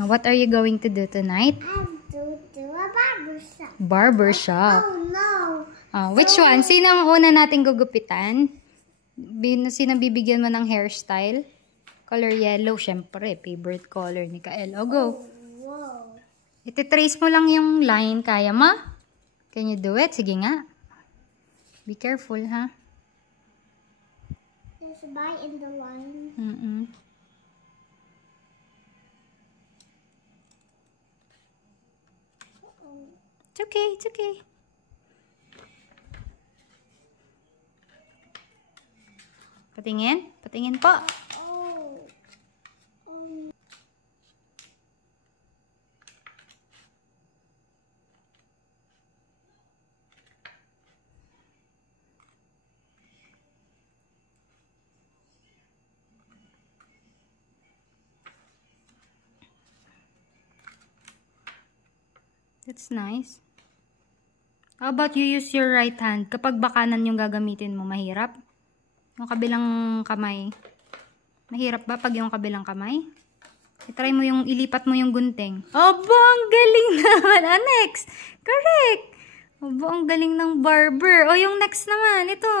What are you going to do tonight? I'm to do a barber shop. Barber shop. Oh no. Which one? Sino ang una nating gugupitan? Sino bibigyan mo ng hairstyle? Color yellow, syempre. Favorite color ni Kael. O, go. Whoa. Iti-trace mo lang yung line. Kaya ma? Can you do it? Sige nga. Be careful, ha? There's a bite in the line. It's okay, it's okay. Patingin? Patingin po. Oh. That's nice. How about you use your right hand? Kapag bakanan yung gagamitin mo, mahirap? Yung kabilang kamay. Mahirap ba pag yung kabilang kamay? I-try mo yung, ilipat mo yung gunting. Obo, ang galing naman. Next. Correct. Obo, ang galing ng barber. O, yung next naman. Ito.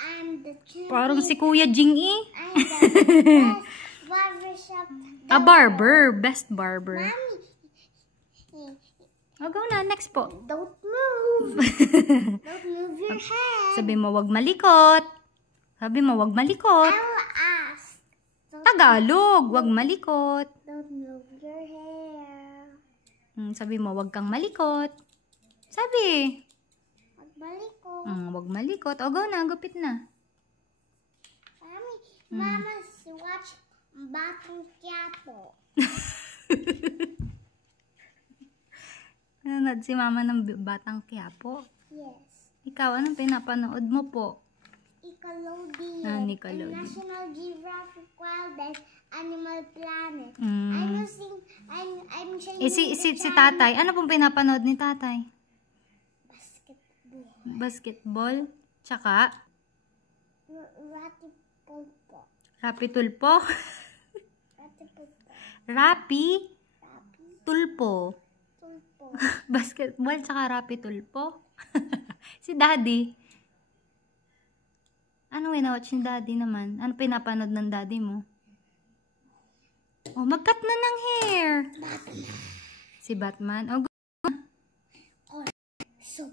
I'm the Parang si Kuya Jing-i. I'm the best barber shop. A barber. Best barber. Mommy. O, go na. Next po. Don't move. Don't move your head. Sabi mo, wag malikot. Sabi mo, wag malikot. I will ask. Tagalog, wag malikot. Don't move your hair. Sabi mo, wag kang malikot. Sabi. Wag malikot. Wag malikot. O, go na. Gupit na. Mommy, Mama, watch Batang Quiapo. Nanonood si Mama ng Batang Quiapo. Yes. Ikaw, anong pinapanood mo po? Nickelodeon. Nickelodeon. And National Geographic Wild and Animal Planet. Mm. I'm changing Si tatay, ano pong pinapanood ni tatay? Basketball. Basketball? Tsaka? Ratty Pulpo. Rapi Tulpo? Ratty Pulpo. Rapi Tulpo. Tulpo. Basketball tsaka Rapi Tulpo? Si daddy? Ano winawatch yung daddy naman? Ano pinapanood ng daddy mo? Oh, mag-cut na ng hair. Batman. Si Batman. Oh, go na. So.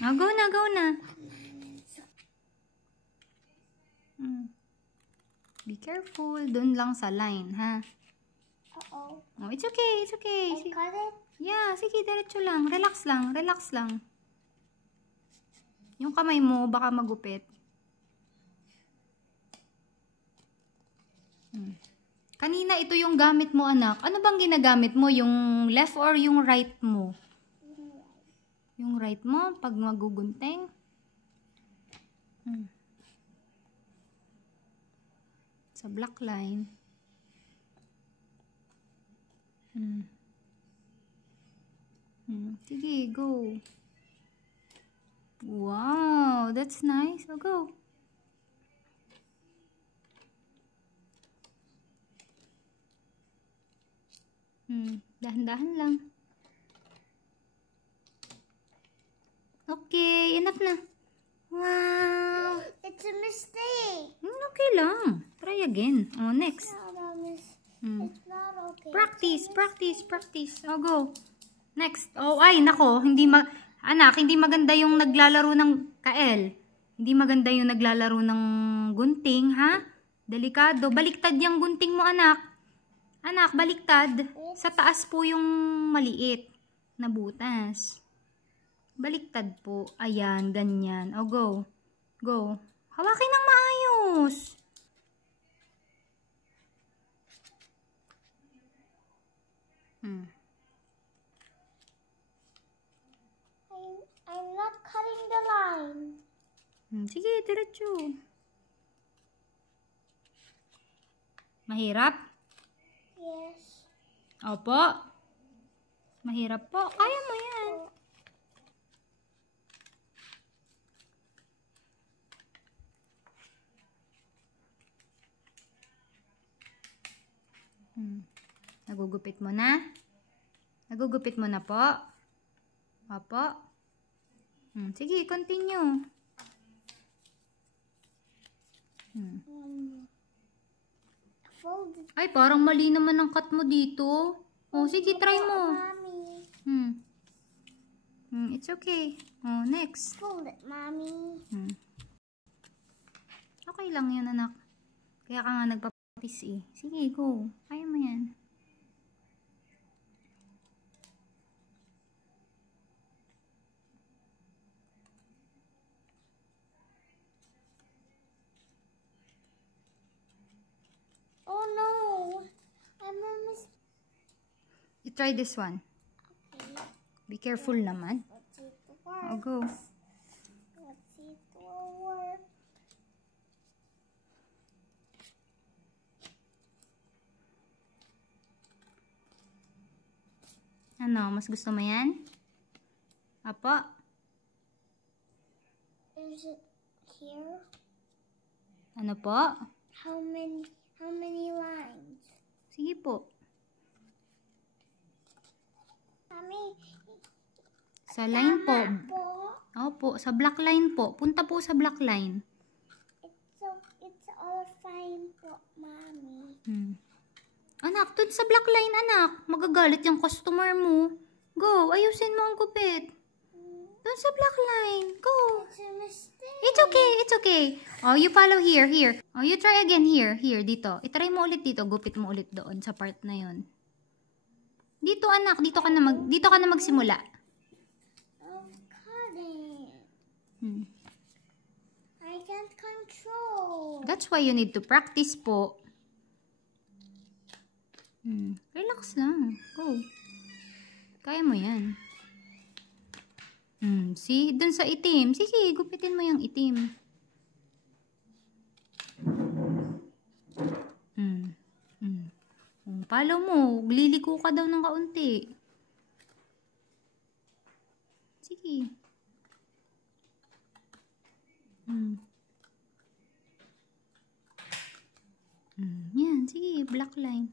Oh, go na, go na. Be careful. Doon lang sa line, ha? Uh-oh. Oh, it's okay, it's okay. I cut it. Yeah, sige, diretso lang. Relax lang, relax lang. Yung kamay mo, baka magupit. Kanina, ito yung gamit mo, anak. Ano bang ginagamit mo? Yung left or yung right mo? Yung right mo, pag magugunting? Sa black line. Sige, go. Wow, that's nice. Oh, go. Dahan-dahan lang. Okay, enough na. Wow. It's a mistake. Okay lang. Try again. Oh, next. It's not okay. Practice, practice, practice. Oh, go. Next. Oh, ay, nako. Anak, hindi maganda yung naglalaro ng Kael. Hindi maganda yung naglalaro ng gunting, ha? Delikado. Baliktad yung gunting mo, anak. Anak, baliktad. Sa taas po yung maliit na butas. Baliktad po. Ayan, ganyan. O, go. Go. Hawakin ng maayos. I'm not cutting the line. Sige, diretso. Mahirap? Yes. Opo. Mahirap po. Kaya mo yan. Nagugupit mo na? Nagugupit mo na po? Opo? Sige, continue. Fold it. Ay, parang mali naman ang cut mo dito. Oh, sige, try mo. Mommy. It's okay. Oh, next. Fold it, Mommy. Okay lang yun, anak. Kaya ka nga nagpapractice eh. Sige, go. Kaya mo yan. Oh no. I'm a mistake. You try this one. Okay. Be careful naman. Let's see if it works. Oh, go. Let's see if it will work. Ano, mas gusto mo yan? Apo? Is it here? Ano po? How many lines? Sige po. Mommy, Sa line po. po. Opo, sa black line po. Punta po sa black line. It's all fine po, Mommy. Anak, dun sa black line, anak. Magagalit yung customer mo. Go, ayusin mo ang gupit. Dun sa black line. Go. It's a mistake. It's okay, it's okay. Oh, you follow here, here. Oh, you try again here, dito. I-try mo ulit dito. Gupit mo ulit doon sa part na yon. Dito, anak. Dito ka na magsimula. I'm cutting. Hmm. I can't control. That's why you need to practice po. Relax lang. Go. Kaya mo yan. See? Dun sa itim. Sige, gupitin mo yung itim. Follow mo. Liliko ka daw ng kaunti. Sige. Yan. Sige. Black line.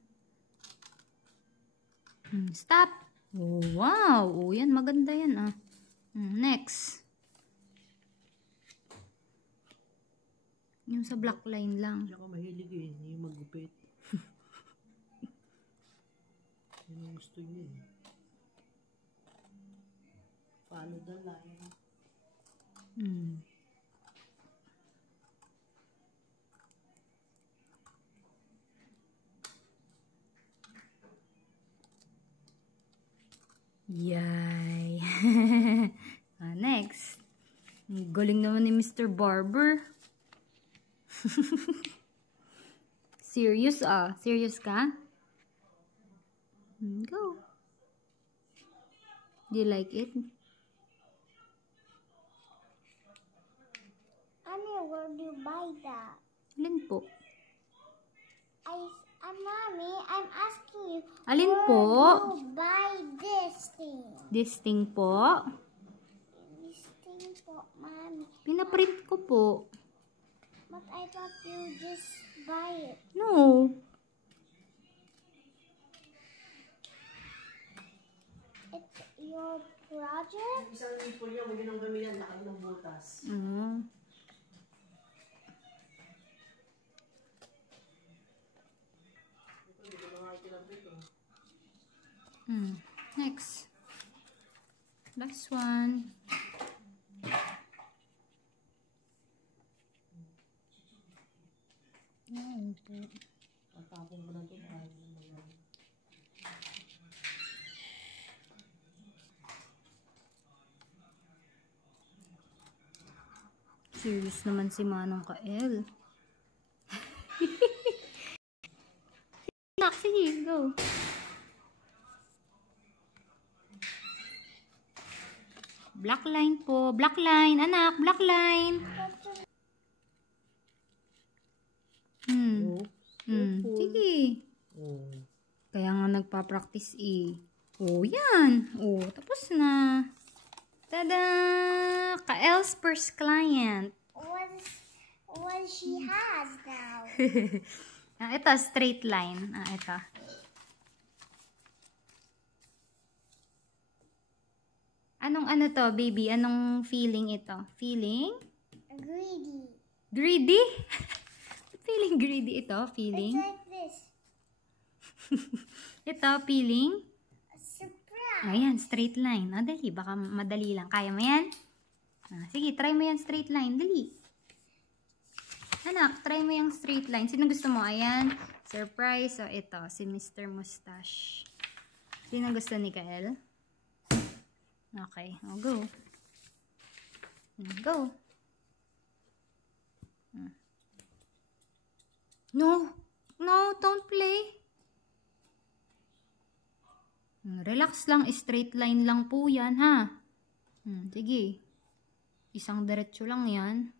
Stop. Oh, wow. Oh, yan. Maganda yan, ah. Next. Yung sa black line lang. Hindi ako mahilig eh. Hindi yung maggupit. Yun ang gusto niya eh. Follow the line. Yay! Next. Ang galing naman ni Mr. Barber. Serious ah. Serious ka? Go. Do you like it? Mommy, where do you buy that? Alin po? Mommy, I'm asking you. Alin where po? do you buy this thing? This thing po? This thing po, Mommy. Pinaprint ko po. But I thought you just buy it. No. It's your project? Isang nipple niya, huwag nang gamihan. Laki ng butas. Hindi ko na nga itinabit oh. Next. Last one. Tatapon mo na ito. Kahit naman. Serious naman si Manong Kael. Sige, go. Black line po. Black line. Anak, black line. Sige. Kaya nga nagpa-practice eh. Oh, yan. Oh, tapos na. Tada! Kael's first client. What she has now? Ito, straight line. Ito. ano to, baby? Anong feeling ito? Feeling? Greedy. Greedy? Feeling greedy ito? It's Feeling? like this. Ito, feeling? Surprise. Ayan, straight line. O, dali. Baka madali lang. Kaya mo yan? Sige, try mo yan straight line. Dali. Anak, try mo yung straight line. Sino gusto mo? Ayan. Surprise. O, ito. Si Mr. Mustache. Sino gusto ni Kael? Okay. O, go. Go. No. No, don't play. Relax lang. Straight line lang po yan, ha? Sige. Isang diretso lang yan.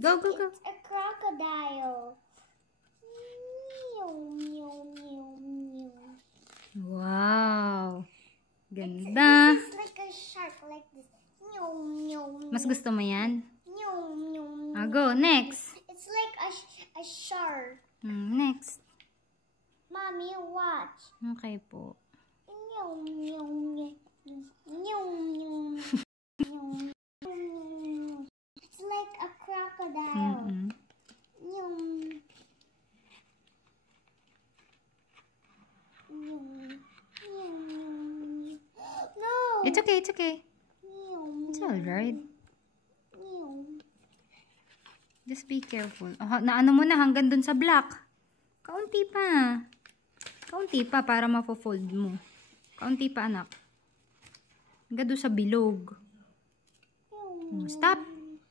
Go, go, go. It's a crocodile. Wow. Ganda. It's like a shark, like this. Mas gusto mo yan? It's Go, next. like a shark. Next. Mommy, watch. Okay po. It's like a crocodile. No. It's okay, it's okay. It's alright. Just be careful. Naano mo na hanggang dun sa block. Kaunti pa. Kaunti pa para mafo-fold mo. Kaunti pa, anak. Hanggang dun sa bilog. Stop.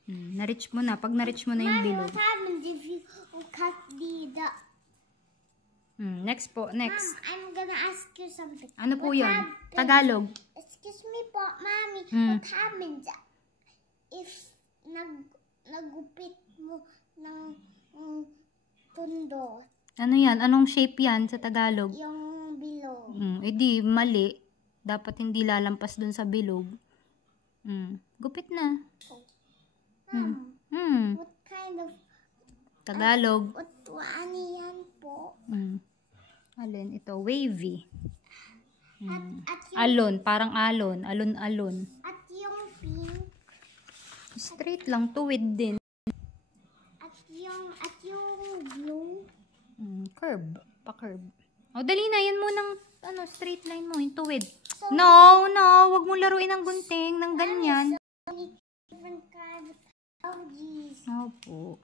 Na-reach mo na. Pag na-reach mo na yung Mommy, bilog. what happens if you cut the Next po, next. Mom, I'm gonna ask you something. Ano po What yun? happens- Tagalog. Excuse me po, Mommy. What happens if nagupit mo ng tundo? Ano yan? Anong shape yan sa Tagalog? Yung bilog. Edi, mali. Dapat hindi lalampas dun sa bilog. Gupit na. What kind of... Tagalog. Ano yan po? Alin? Ito, wavy. At yung, Alon, parang alon. Alon-alon. at yung pink. Straight lang, tuwid din. At yung blue. Curve. Pa-curve. O, dali na. Yan mo ng straight line mo. Yung tuwid. No. Wag mo laruin ng gunting. Ng ganyan. Different kind of these. Opo.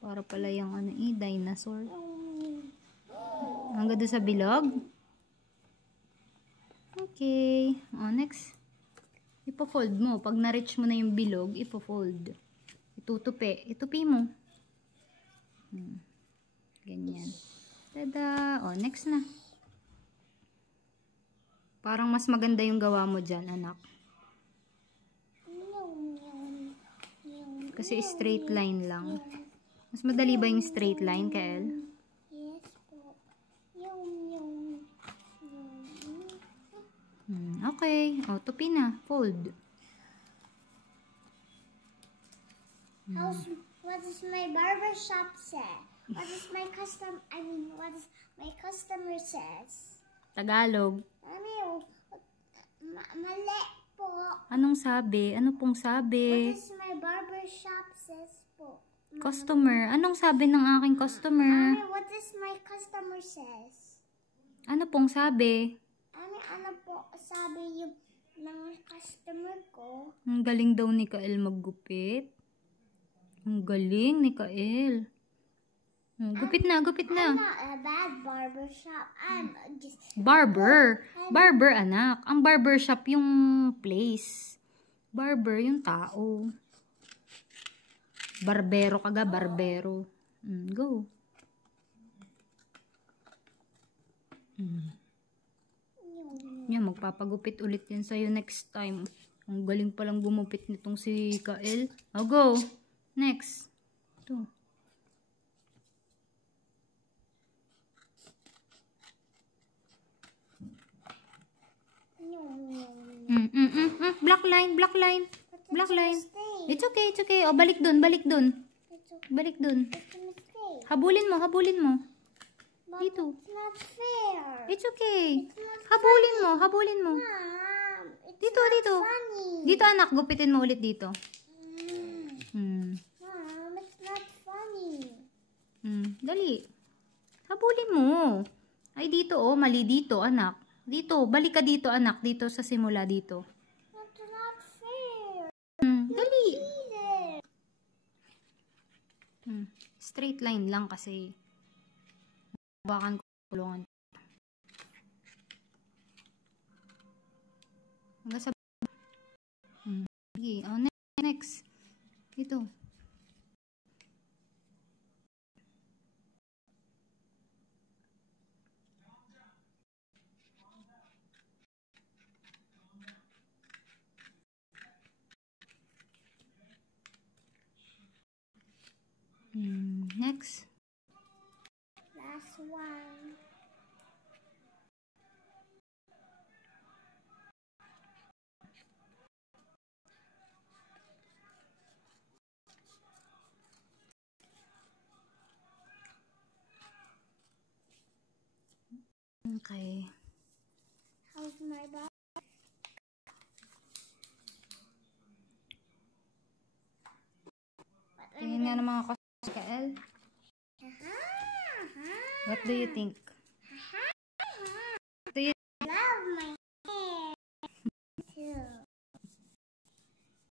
Para pala yung dinosaur. Hanggang doon sa bilog. Okay. Next. Ipo-fold mo. Pag na-reach mo na yung bilog, ipo-fold. Itutupi. Itupi mo. Ganyan. Tada! Next na. Parang mas maganda yung gawa mo dyan, anak. Kasi straight line lang. Mas madali ba yung straight line, Kael? Yes po. Okay. Tupi na. Fold. What does my barber shop say? What does my customer says? Tagalog. Mami, mali po. Anong sabi? Ano pong What sabi? does my barber shop says po? Customer. Anong sabi ng aking customer? Mami, what does my customer says? Ano pong sabi? Mami, ano po sabi yung ng customer ko? Ang galing daw ni Kael maggupit. Ang galing ni Kael. Gupit na, gupit I'm na. not a bad barber shop. I'm just... Barber. Barber, anak. Ang barber shop yung place. Barber yung tao. Barbero kaga, barbero. Go. Yan, magpapagupit ulit yan sa'yo next time. Ang galing palang gumupit nitong si Kael. Oh, go. Next. Ito. Black line, black line. Black line. It's okay, it's okay. O, balik dun, balik dun. Balik dun. Habulin mo, habulin mo. Dito. It's not fair. It's okay. It's not Habulin mo, habulin mo. Mom, it's Dito, not dito. funny. Dito, anak, gupitin mo ulit dito. Mom, it's not funny. Dali. Habulin mo. Ay, dito, oh, mali dito, anak. Dito, balik ka dito, anak. Dito sa simula, dito. That's not fair. Dali. Cheated. Straight line lang kasi. Bakan ko, tulungan. Hanggang sa... Sige, oh, next. Dito. Next. Last one. Okay. How's my body? Tingin nga ng mga si Kael. What do you think? Love my